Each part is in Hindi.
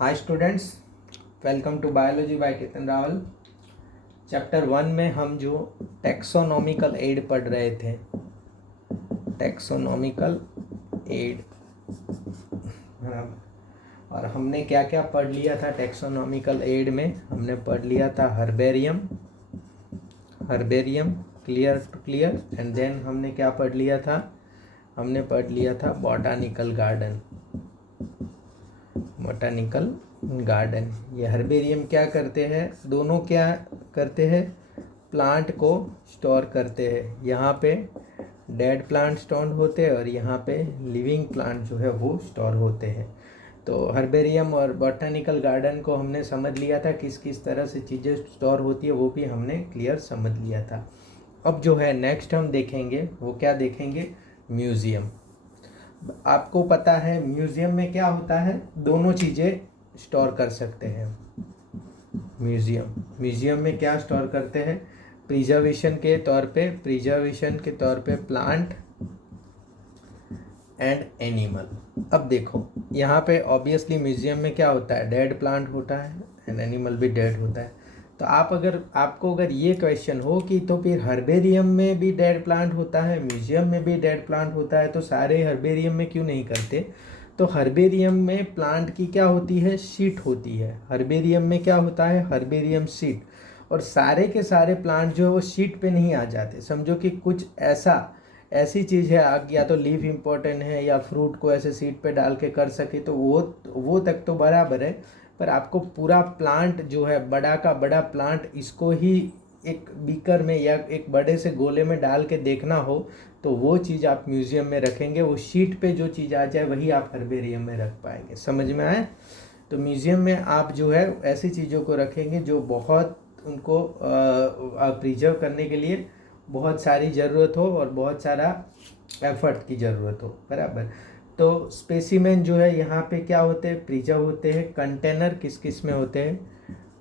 Hi students, welcome to biology by Ketan Rawal. Chapter 1 में हम जो टैक्सोनॉमिकल एड पढ़ रहे थे, टैक्सोनॉमिकल एड, और हमने क्या क्या पढ़ लिया था टैक्सोनॉमिकल एड में। हमने पढ़ लिया था herbarium, clear to clear. And then हमने क्या पढ़ लिया था, हमने पढ़ लिया था बॉटानिकल गार्डन। ये हर्बेरियम क्या करते हैं, दोनों क्या करते हैं, प्लांट को स्टोर करते हैं। यहाँ पे डेड प्लांट स्टोर होते हैं और यहाँ पे लिविंग प्लांट जो है वो स्टोर होते हैं। तो हर्बेरियम और बॉटानिकल गार्डन को हमने समझ लिया था, किस किस तरह से चीज़ें स्टोर होती है वो भी हमने क्लियर समझ लिया था। अब जो है नेक्स्ट हम देखेंगे, वो क्या देखेंगे, म्यूज़ियम। आपको पता है म्यूज़ियम में क्या होता है, दोनों चीज़ें स्टोर कर सकते हैं। म्यूज़ियम में क्या स्टोर करते हैं, प्रिजर्वेशन के तौर पे प्लांट एंड एनिमल। अब देखो यहाँ पे ऑब्वियसली म्यूज़ियम में क्या होता है, डेड प्लांट होता है एंड एनिमल भी डेड होता है। तो आपको अगर ये क्वेश्चन हो कि तो फिर हर्बेरियम में भी डेड प्लांट होता है, म्यूज़ियम में भी डेड प्लांट होता है, तो सारे हर्बेरियम में क्यों नहीं करते। तो हर्बेरियम में प्लांट की क्या होती है, शीट होती है। हर्बेरियम में क्या होता है, हर्बेरियम शीट। और सारे के सारे प्लांट जो है वो शीट पे नहीं आ जाते। समझो कि कुछ ऐसी चीज़ है, या तो लीफ इम्पोर्टेंट है या फ्रूट को ऐसे सीड पे डाल के कर सके तो वो तक तो बराबर है। पर आपको पूरा प्लांट जो है, बड़ा का बड़ा प्लांट, इसको ही एक बीकर में या एक बड़े से गोले में डाल के देखना हो तो वो चीज़ आप म्यूज़ियम में रखेंगे। वो शीट पे जो चीज़ आ जाए वही आप हर्बेरियम में रख पाएंगे। समझ में आए। तो म्यूज़ियम में आप जो है ऐसी चीज़ों को रखेंगे जो बहुत उनको प्रिजर्व करने के लिए बहुत सारी ज़रूरत हो और बहुत सारा एफर्ट की ज़रूरत हो, बराबर। तो स्पेसिमेन जो है यहाँ पे क्या होते हैं, प्रिजर्व होते हैं। कंटेनर किस किस में होते हैं,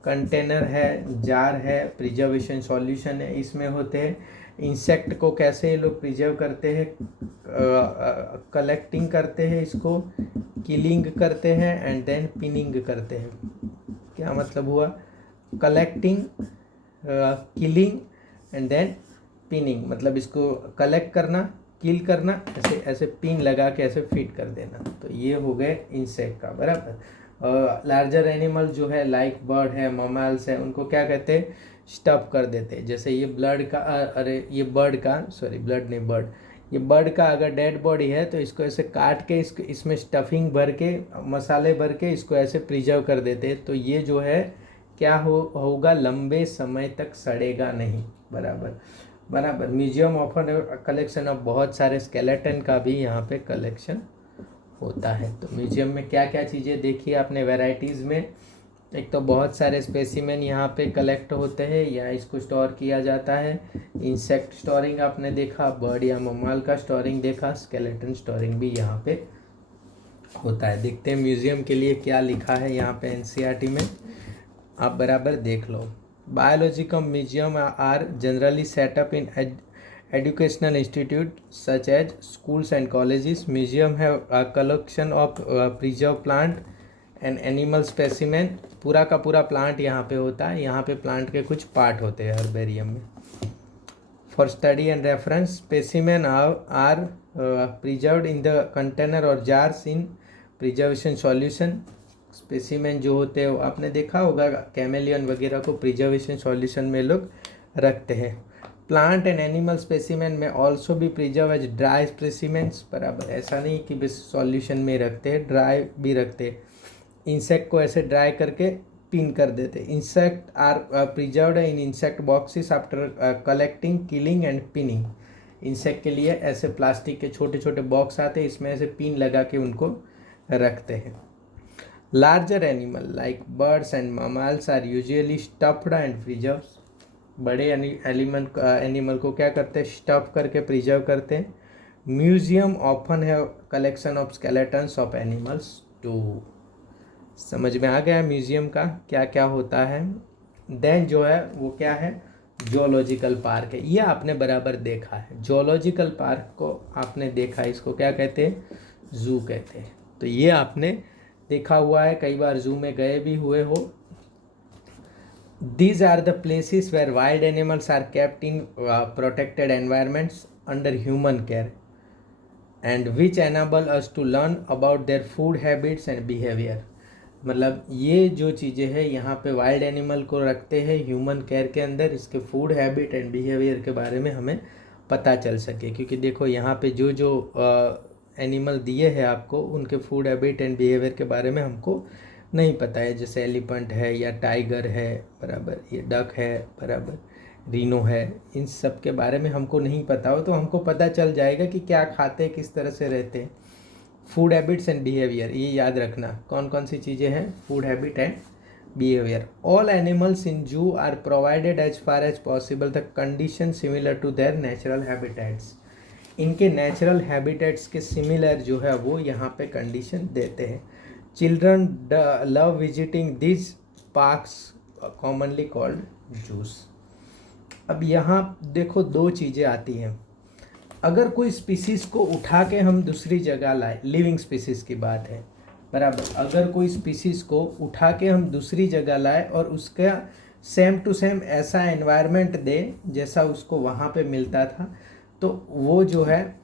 कंटेनर है, जार है, प्रिजर्वेशन सॉल्यूशन है, इसमें होते हैं। इंसेक्ट को कैसे ये लोग प्रिजर्व करते हैं, कलेक्टिंग करते हैं, इसको किलिंग करते हैं एंड देन पिनिंग करते हैं। क्या मतलब हुआ, collecting, killing and then pinning, मतलब इसको कलेक्ट करना, किल करना, ऐसे ऐसे पिन लगा के ऐसे फिट कर देना। तो ये हो गए इंसेक्ट का, बराबर। लार्जर एनिमल जो है लाइक बर्ड है, ममाल्स है, उनको क्या कहते हैं, स्टफ कर देते हैं। जैसे ये ब्लड का ये बर्ड का, सॉरी ब्लड नहीं, बर्ड, ये बर्ड का अगर डेड बॉडी है तो इसको ऐसे काट के इसमें स्टफिंग भर के, मसाले भर के इसको ऐसे प्रिजर्व कर देते हैं। तो ये जो है क्या होगा, लंबे समय तक सड़ेगा नहीं, बराबर। म्यूजियम ऑफर कलेक्शन ऑफ बहुत सारे स्केलेटन का भी यहाँ पे कलेक्शन होता है। तो म्यूजियम में क्या क्या चीज़ें देखी आपने वैरायटीज़ में, एक तो बहुत सारे स्पेसिमेन यहाँ पे कलेक्ट होते हैं या इसको स्टोर किया जाता है। इंसेक्ट स्टोरिंग आपने देखा, बर्ड या ममाल का स्टोरिंग देखा, स्केलेटन स्टोरिंग भी यहाँ पे होता है। देखते हैं म्यूजियम के लिए क्या लिखा है यहाँ पे एनसीईआरटी में, आप बराबर देख लो। Biological museum are generally set up in educational institutes such as schools and colleges. Museum have a collection of preserved plant and animal specimen. पूरा का पूरा प्लांट यहाँ पे होता है। यहाँ पे प्लांट के कुछ पार्ट होते हैं हर्बेरियम में। For study and reference, specimen are preserved in the container or jars in preservation solution. Specimen जो होते हैं आपने देखा होगा, कैमेलियन वगैरह को प्रिजर्वेशन सॉल्यूशन में लोग रखते हैं। प्लांट एंड एनिमल स्पेसिमेन में ऑल्सो भी प्रिजर्व एज ड्राई स्पेसिमेंट्स, बराबर। ऐसा नहीं कि बस सॉल्यूशन में रखते हैं, ड्राई भी रखते हैं। इंसेक्ट को ऐसे ड्राई करके पिन कर देते। Insect are preserved in insect boxes after collecting, killing and pinning. Insect के लिए ऐसे प्लास्टिक के छोटे छोटे बॉक्स आते हैं, इसमें ऐसे पिन लगा के उनको रखते हैं। Larger animal like birds and mammals are usually stuffed and preserved. बड़े एनिमल को क्या करते हैं, स्टफ करके प्रिजर्व करते हैं। म्यूजियम ऑफन है collection of skeletons of animals too. समझ में आ गया म्यूजियम का क्या क्या होता है। देन जो है वो क्या है, जोलॉजिकल पार्क है। ये आपने बराबर देखा है, जोलॉजिकल पार्क को आपने देखा है, इसको क्या कहते हैं, जू कहते हैं। तो ये आपने देखा हुआ है, कई बार जू में गए भी हुए हो। These are the places where wild animals are kept in protected environments under human care and which enable us to learn about their food habits and behavior। मतलब ये जो चीज़ें हैं यहाँ पे वाइल्ड एनिमल को रखते हैं ह्यूमन केयर के अंदर, इसके फूड हैबिट एंड बिहेवियर के बारे में हमें पता चल सके। क्योंकि देखो यहाँ पे जो जो एनिमल दिए हैं आपको, उनके फूड हैबिट एंड बिहेवियर के बारे में हमको नहीं पता है। जैसे एलिफेंट है या टाइगर है, बराबर, ये डक है, बराबर, रीनो है, इन सब के बारे में हमको नहीं पता हो तो हमको पता चल जाएगा कि क्या खाते हैं, किस तरह से रहते हैं। फूड हैबिट्स एंड बिहेवियर, ये याद रखना कौन कौन सी चीज़ें हैं, food habit and behaviour. All animals in zoo are provided as far as possible the condition similar to their natural habitats. इनके नेचुरल हैबिटेट्स के सिमिलर जो है वो यहाँ पे कंडीशन देते हैं। Children love visiting this parks commonly called zoos. अब यहाँ देखो दो चीज़ें आती हैं। अगर कोई स्पीसीज को उठा के हम दूसरी जगह लाए, लिविंग स्पीसीज की बात है, बराबर, अगर कोई स्पीसीज को उठा के हम दूसरी जगह लाए और उसका सेम टू सेम ऐसा एनवायरनमेंट दे जैसा उसको वहाँ पे मिलता था, तो वो जो है,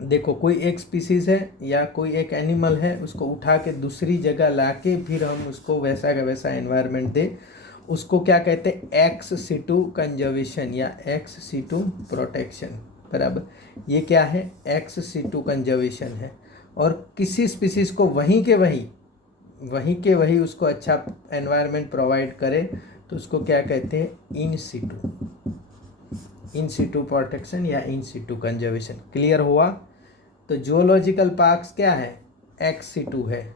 देखो कोई एक स्पीसीज है या कोई एक एनिमल है, उसको उठा के दूसरी जगह ला के फिर हम उसको वैसा का वैसा एनवायरनमेंट दे, उसको क्या कहते हैं, एक्स सिटू कंजर्वेशन या एक्स सिटू प्रोटेक्शन, बराबर। ये क्या है, एक्स सिटू कंजर्वेशन है। और किसी स्पीसीज को वहीं के वही उसको अच्छा एनवायरनमेंट प्रोवाइड करे तो उसको क्या कहते हैं, इन सिटू प्रोटेक्शन या इन सिटू कंजर्वेशन। क्लियर हुआ? तो जूलॉजिकल पार्क्स क्या है, एक्स सिटू है,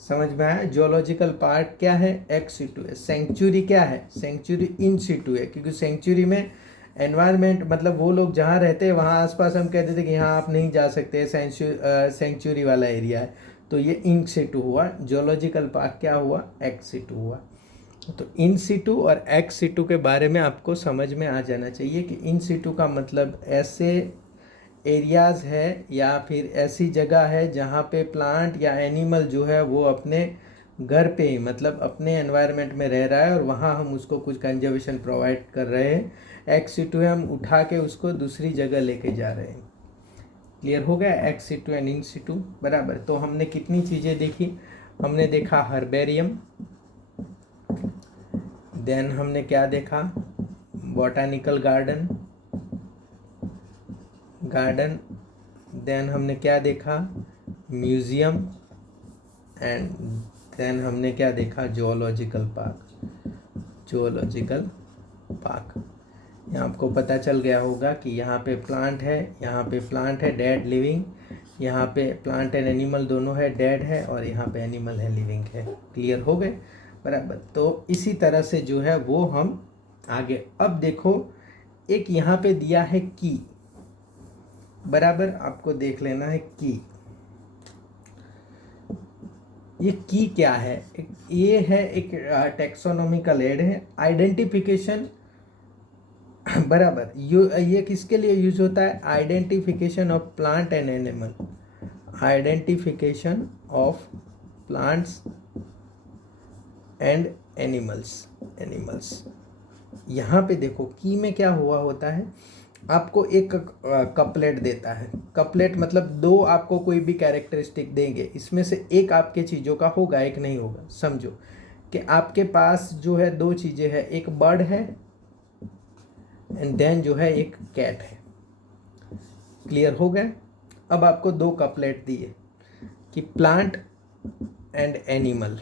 समझ में आया? जूलॉजिकल पार्क क्या है, एक्स सिटू है। सेंचुरी क्या है, सेंचुरी इन सिटू है, क्योंकि सेंचुरी में एनवायरनमेंट मतलब वो लोग जहाँ रहते हैं वहाँ आसपास हम कहते थे कि यहाँ आप नहीं जा सकते, सेंचुरी वाला एरिया है, तो ये इन सिटू हुआ। जूलॉजिकल पार्क क्या हुआ, एक्स सिटू हुआ। तो इन सिटू और एक्स सिटू के बारे में आपको समझ में आ जाना चाहिए कि इन सिटू का मतलब ऐसे एरियाज़ है या फिर ऐसी जगह है जहाँ पे प्लांट या एनिमल जो है वो अपने घर पे ही, मतलब अपने एनवायरनमेंट में रह रहा है और वहाँ हम उसको कुछ कंजर्वेशन प्रोवाइड कर रहे हैं। एक्स सिटू हम उठा के उसको दूसरी जगह लेके जा रहे हैं। क्लियर हो गया, ex situ and in Situ, बराबर। तो हमने कितनी चीज़ें देखी, हमने देखा हर्बेरियम, देन हमने क्या देखा, बॉटानिकल गार्डन, देन हमने क्या देखा, म्यूज़ियम, एंड देन हमने क्या देखा, जूलॉजिकल पार्क। यहाँ आपको पता चल गया होगा कि यहाँ पे प्लांट है, यहाँ पे प्लांट है डेड लिविंग, यहाँ पे प्लांट एंड एनिमल दोनों है, डेड है, और यहाँ पे एनिमल है लिविंग है। क्लियर हो गए, बराबर। तो इसी तरह से जो है वो हम आगे, अब देखो एक यहाँ पे दिया है की, बराबर, आपको देख लेना है की। ये की क्या है, ये है एक टेक्सोनॉमिकल एड है, आइडेंटिफिकेशन, बराबर। ये किसके लिए यूज होता है, identification of plant and animal, identification of plants and animals. यहाँ पे देखो की में क्या हुआ होता है, आपको एक कपलेट देता है। कपलेट मतलब दो आपको कोई भी कैरेक्टरिस्टिक देंगे, इसमें से एक आपके चीज़ों का होगा, एक नहीं होगा। समझो कि आपके पास जो है दो चीज़ें हैं, एक बर्ड है एंड देन जो है एक कैट है। क्लियर हो गया? अब आपको दो कपलेट दिए कि प्लांट एंड एनिमल,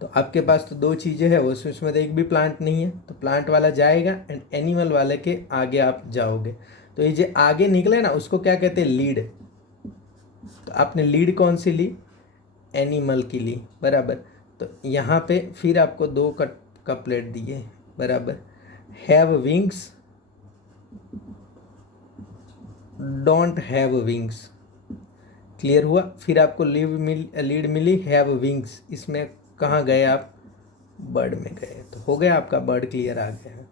तो आपके पास तो दो चीज़ें हैं, उसमें तो एक भी प्लांट नहीं है, तो प्लांट वाला जाएगा एंड एनिमल वाले के आगे आप जाओगे। तो ये जो आगे निकले ना उसको क्या कहते हैं, लीड। तो आपने लीड कौन सी ली, एनिमल की ली, बराबर। तो यहाँ पे फिर आपको दो कपलेट दिए, बराबर। Have wings, don't have wings. Clear हुआ? फिर आपको लीड मिली, हैव विंग्स, इसमें कहाँ गए आप, बर्ड में गए। तो हो गया आपका बर्ड, क्लियर आ गया है।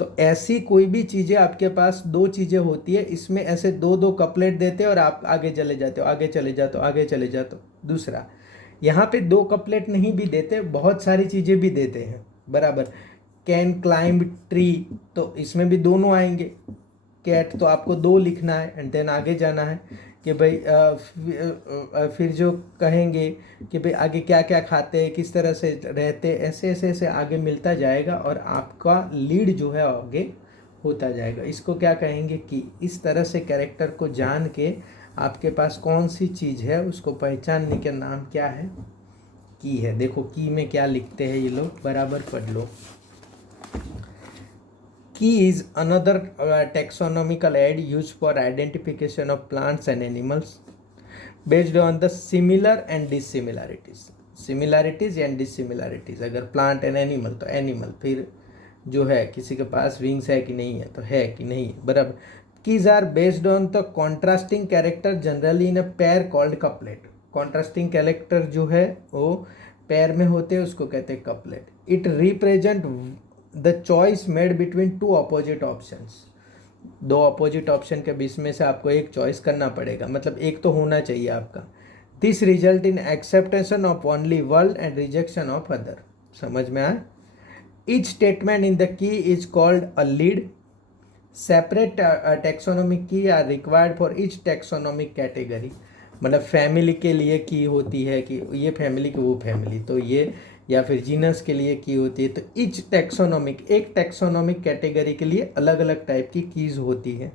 तो ऐसी कोई भी चीज़ें आपके पास दो चीज़ें होती है, इसमें ऐसे दो दो कपलेट देते हैं और आप आगे चले जाते हो, आगे चले जाते हो, आगे चले जाते हो। दूसरा, यहाँ पे दो कपलेट नहीं भी देते, बहुत सारी चीज़ें भी देते हैं, बराबर। कैन क्लाइंब ट्री, तो इसमें भी दोनों आएंगे। कैट तो आपको दो लिखना है एंड देन आगे जाना है कि भाई फिर जो कहेंगे कि भाई आगे क्या क्या खाते हैं, किस तरह से रहते, ऐसे ऐसे ऐसे आगे मिलता जाएगा और आपका लीड जो है आगे होता जाएगा। इसको क्या कहेंगे कि इस तरह से कैरेक्टर को जान के आपके पास कौन सी चीज़ है उसको पहचानने का नाम क्या है, की है। देखो की में क्या लिखते हैं ये लोग, बराबर पढ़ लो। Key is another taxonomical aid used for identification of plants and animals based on the similar and dissimilarities. Similarities and dissimilarities, अगर plant and animal तो animal, फिर जो है किसी के पास wings है कि नहीं है, तो है कि नहीं है, बराबर। Keys are based on the contrasting character generally in a pair called couplet. Contrasting character जो है वो पैर में होते हैं, उसको कहते हैं couplet. It represent the choice made between two opposite options. दो अपोजिट ऑप्शन के बीच में से आपको एक चॉइस करना पड़ेगा, मतलब एक तो होना चाहिए आपका। This result in acceptation of only world and rejection of other. समझ में आया? Each statement in the key is called a lead. Separate taxonomic key are required for each taxonomic category. मतलब फैमिली के लिए की होती है कि ये फैमिली की वो फैमिली, तो ये, या फिर जीनस के लिए की होती है। तो ईच टेक्सोनोमिक, एक टेक्सोनोमिक कैटेगरी के लिए अलग अलग टाइप की कीज होती है।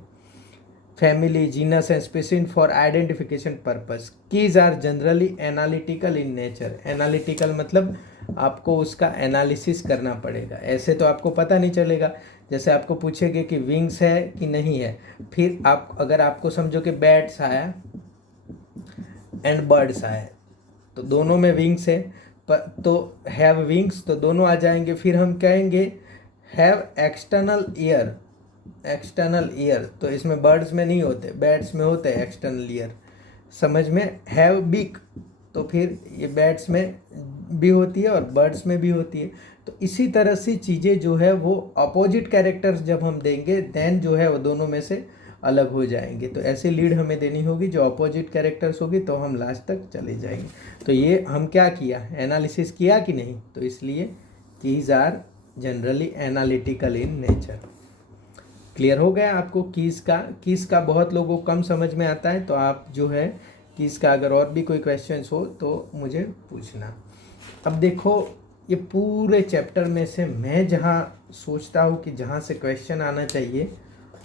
Family, genus and specific for identification purpose. Keys are generally analytical in nature. Analytical मतलब आपको उसका एनालिसिस करना पड़ेगा, ऐसे तो आपको पता नहीं चलेगा। जैसे आपको पूछेंगे कि विंग्स है कि नहीं है, फिर आप अगर आपको समझो कि बैट्स आया एंड बर्ड्स आए, तो दोनों में विंग्स है, पर तो हैव विंग्स तो दोनों आ जाएंगे। फिर हम कहेंगे have external ear. External ear तो इसमें बर्ड्स में नहीं होते, बैट्स में होते हैं एक्सटर्नल ईयर। समझ में? हैव बिक, तो फिर ये बैट्स में भी होती है और बर्ड्स में भी होती है। तो इसी तरह से चीज़ें जो है वो अपोजिट कैरेक्टर्स जब हम देंगे देन जो है वो दोनों में से अलग हो जाएंगे। तो ऐसी लीड हमें देनी होगी जो अपोजिट कैरेक्टर्स होगी, तो हम लास्ट तक चले जाएंगे। तो ये हम क्या किया, एनालिसिस किया कि नहीं, तो इसलिए keys are generally analytical in nature. Clear हो गया आपको कीज का? कीज का बहुत लोगों को कम समझ में आता है, तो आप जो है कीज का अगर और भी कोई क्वेश्चंस हो तो मुझे पूछना। अब देखो ये पूरे चैप्टर में से मैं जहाँ सोचता हूँ कि जहाँ से क्वेश्चन आना चाहिए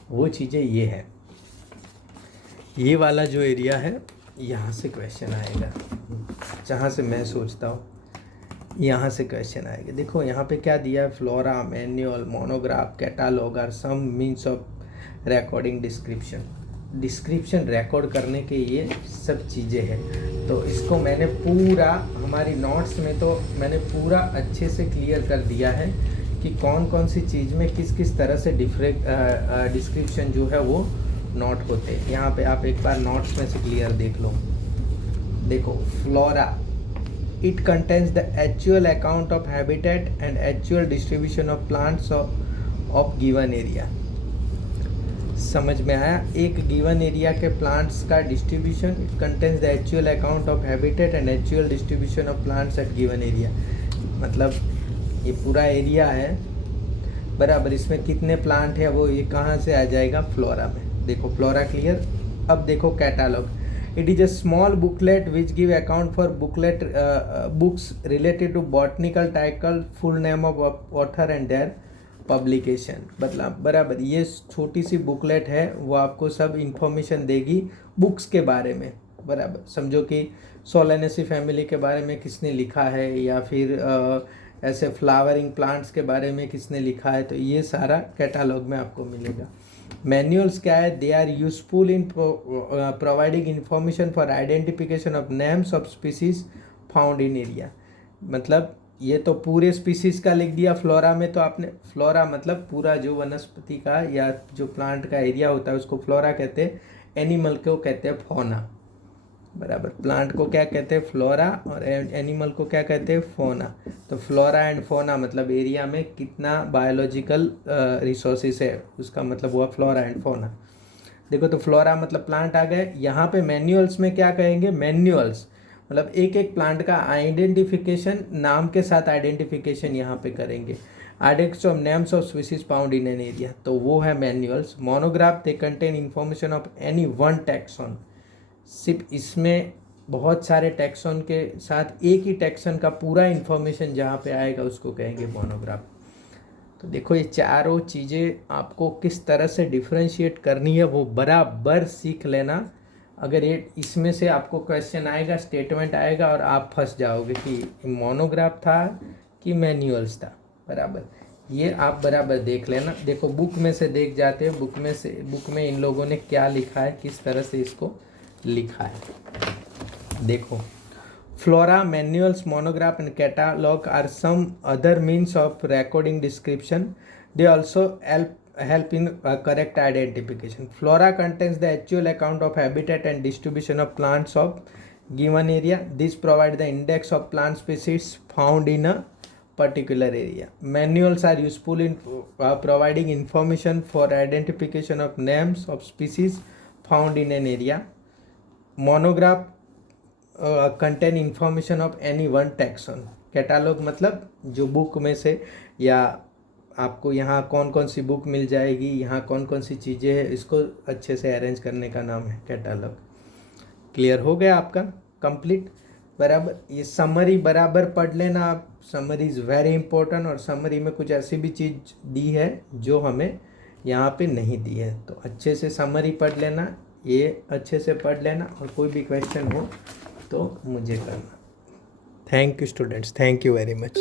वो चीज़ें ये है, ये वाला जो एरिया है यहाँ से क्वेश्चन आएगा। जहाँ से मैं सोचता हूँ यहाँ से क्वेश्चन आएगा। देखो यहाँ पे क्या दिया है, flora, manual, monograph, catalogue are some means of recording description. Description record करने के ये सब चीज़ें हैं। तो इसको मैंने पूरा हमारी नोट्स में तो मैंने पूरा अच्छे से क्लियर कर दिया है कि कौन कौन सी चीज़ में किस किस तरह से डिस्क्रिप्शन जो है वो नोट होते हैं। यहाँ पे आप एक बार नोट्स में से क्लियर देख लो। देखो flora, it contains the actual account of habitat and actual distribution of plants of given area. समझ में आया? एक गिवन एरिया के प्लांट्स का distribution, it contains the actual account of habitat and actual distribution of plants eight given area. मतलब ये पूरा एरिया है, बराबर, इसमें कितने प्लांट है वो ये कहाँ से आ जाएगा, फ्लोरा में। देखो फ्लोरा क्लियर। अब देखो catalogue, it is a small booklet which give account for booklet books related to botanical title, full name of author and their publication. मतलब बराबर ये छोटी सी बुकलेट है, वो आपको सब इंफॉर्मेशन देगी बुक्स के बारे में, बराबर। समझो कि सोलेनेसी फैमिली के बारे में किसने लिखा है, या फिर ऐसे फ्लावरिंग प्लांट्स के बारे में किसने लिखा है, तो ये सारा कैटालॉग में आपको मिलेगा। मैनुअल्स क्या है, they are useful in providing information for identification of names of species found in area. मतलब ये तो पूरे स्पीसीज का लिख दिया फ्लोरा में, तो आपने फ्लोरा मतलब पूरा जो वनस्पति का या जो प्लांट का एरिया होता है उसको फ्लोरा कहते हैं, एनिमल को कहते हैं फौना। बराबर। प्लांट को क्या कहते हैं? फ्लोरा, और एनिमल को क्या कहते हैं? फोना। तो फ्लोरा एंड फोना मतलब एरिया में कितना बायोलॉजिकल रिसोर्सेज है, उसका मतलब हुआ फ्लोरा एंड फोना। देखो, तो फ्लोरा मतलब प्लांट आ गए। यहाँ पे मैन्युअल्स में क्या कहेंगे? मैन्युअल्स मतलब एक एक प्लांट का आइडेंटिफिकेशन, नाम के साथ आइडेंटिफिकेशन यहाँ पे करेंगे। Index of names of species found in an area, तो वो है manuals. Monograph they contain information of any one taxon, सिर्फ इसमें बहुत सारे टैक्सॉन के साथ एक ही टैक्सॉन का पूरा इंफॉर्मेशन जहाँ पे आएगा उसको कहेंगे मोनोग्राफ। तो देखो, ये चारों चीज़ें आपको किस तरह से डिफ्रेंशिएट करनी है वो बराबर सीख लेना। अगर ये इसमें से आपको क्वेश्चन आएगा, स्टेटमेंट आएगा और आप फंस जाओगे कि मोनोग्राफ था कि मैन्युअल्स था, बराबर, ये आप बराबर देख लेना। देखो, बुक में से देख जाते हैं, बुक में इन लोगों ने क्या लिखा है, किस तरह से इसको लिखा है। देखो, Flora, manuals, monograph and catalog are some other means of recording description. They also help in correct identification. Flora contains the actual account of habitat and distribution of plants of given area. These provide the index of plant species found in a particular area. Manuals are useful in providing information for identification of names of species found in an area. Monograph contain information of any one taxon. Catalogue मतलब जो बुक में से, या आपको यहाँ कौन कौन सी बुक मिल जाएगी, यहाँ कौन कौन सी चीज़ें हैं, इसको अच्छे से अरेंज करने का नाम है कैटालॉग। क्लियर हो गया आपका? कंप्लीट, बराबर। ये समरी बराबर पढ़ लेना आप, समरी इज़ वेरी इंपॉर्टेंट। और समरी में कुछ ऐसी भी चीज़ दी है जो हमें यहाँ पे नहीं दी है, तो अच्छे से समरी पढ़ लेना, ये अच्छे से पढ़ लेना, और कोई भी क्वेश्चन हो तो मुझे करना। Thank you students, thank you very much.